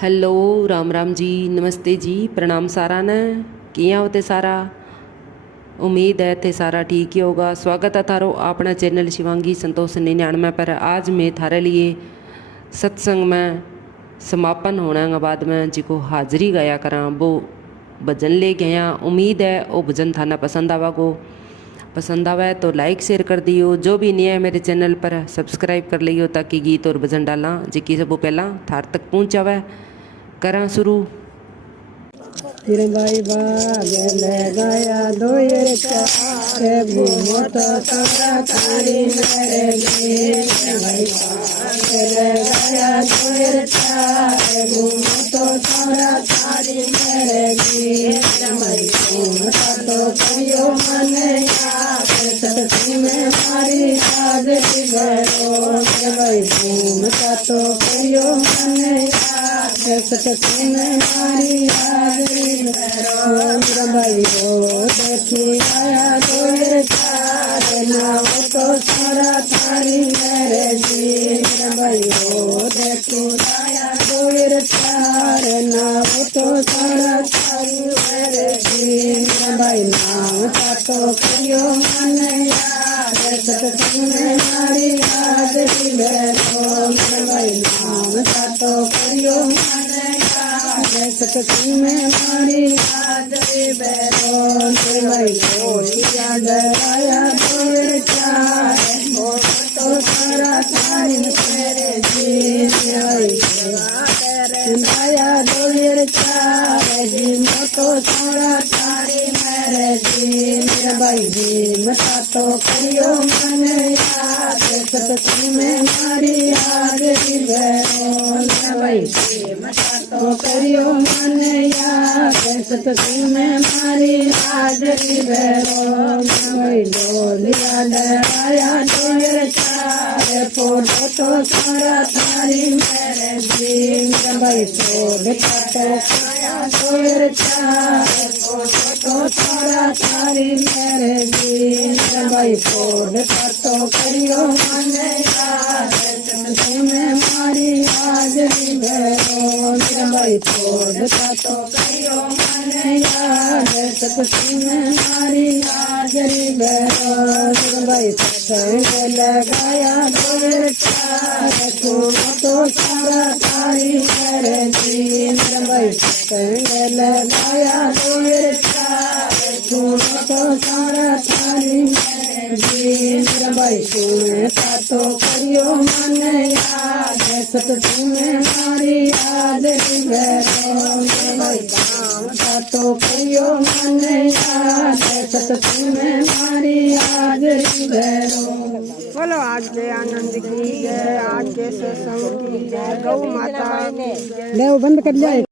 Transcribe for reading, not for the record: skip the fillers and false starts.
Hello Ram Ram ji, नमस्ते जी, प्रणाम सारा ने। किया होते सारा? उम्मीद है थे सारा ठीक ही होगा। स्वागत है थारो अपना चैनल शिवांगी संतोष 99 पर। आज मैं थारे लिए सत्संग में समापन होने के बाद में जिको हाजिरी गाया करा वो भजन ले गया। उम्मीद है वो भजन थाना पसंद आवागो। पसंद आवे तो लाइक शेयर कर दियो। जो भी नया है मेरे चैनल पर सब्सक्राइब कर लियो ताकि गीत और भजन डाला जिकी सब पहला थार तक पहुँच जावे। करा शुरू। फिर भाई बाग ले गया दो चारे घूमो तो तोरा थारी मेरे भाई बाग ले गया दो चारे घूमो तो तोरा थारी मेरे भाई घूमता तो करियो मने सतसी में मारी याद भरो भाई घूमता तो करियो मने सतसी में मारी याद भाई हो देखी आया दो चार नाव तो सारा थारी मेरे जी भाई हो देखी आया दो चार नाव तो सारा थारी मेरे जी भाई नाव का तो करियो मन याद सत्संग में मारी याद भाई नाव का तो करियो मन याद सत्संग में मारी याद भाई याद आया दो चार तो सारा थारी मेरे जी आया दो चार तो सारा थारी मेरे जी भाई जी मता तो करियो मन याद सत्संग में मारी याद भाई मता तो करियो मन याद सत्संग में मारी याद भाई डोल याद आया दो चार फोटो तो सारा थारी मेरे जी भाई फोड़ तो आया दो चार फोटो तो सारा थारी मेरे जी भाई फोड़ तो करियो मन याद सत्संग में मारी याद भाई फोड़ तो करियो मन याद सत्संग में मारी याद भाई सत्संग लगाया दो चार तो सारा थारी मेरे जी भाई सत्संग लगाया दो चार तो सारा थारी मेरे जी भाई सुनता तो करियो मन याद सत्संग में मारी याद भाई गाँवता तो करियो मन याद सत्संग में मारी याद बोलो आज के आनंद की जय, आज के सत्संग की जय, गौ माता ले वो बंद कर जाए